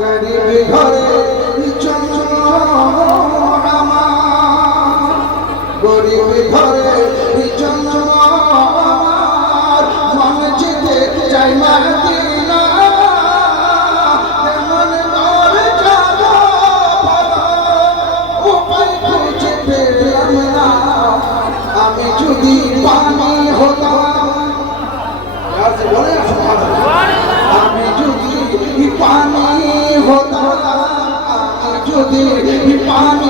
গরিব ঘরে গরিব ঘরে জন্ম যেতে চাই না। আমি যদি পানি আমি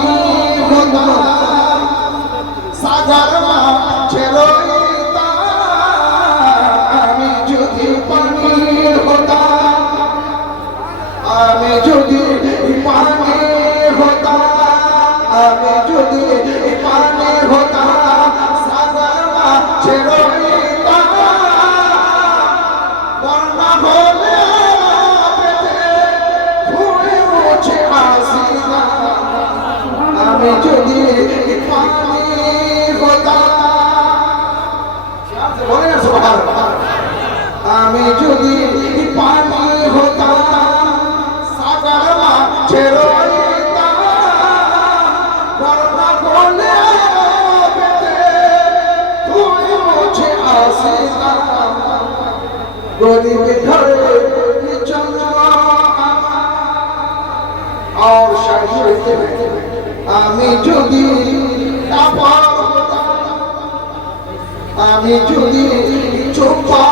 গরিব ঘরে আর শাড়ি আমি যদি আমি যদি চোপা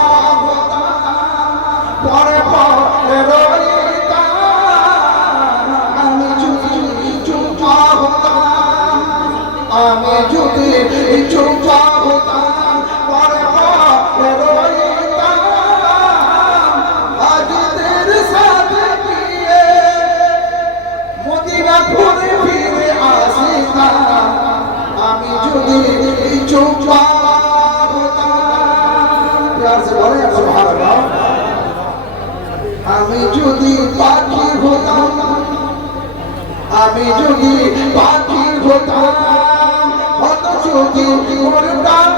পরে পরে। আমি যদি চোপা আমি যদি চোপা মদিনা ঘুরে ফিরে আসিতাম আমি যদি চোপা না আমি যদি পাখি হতাম, আমি যদি পাখি হতাম হত যদি উড়তাম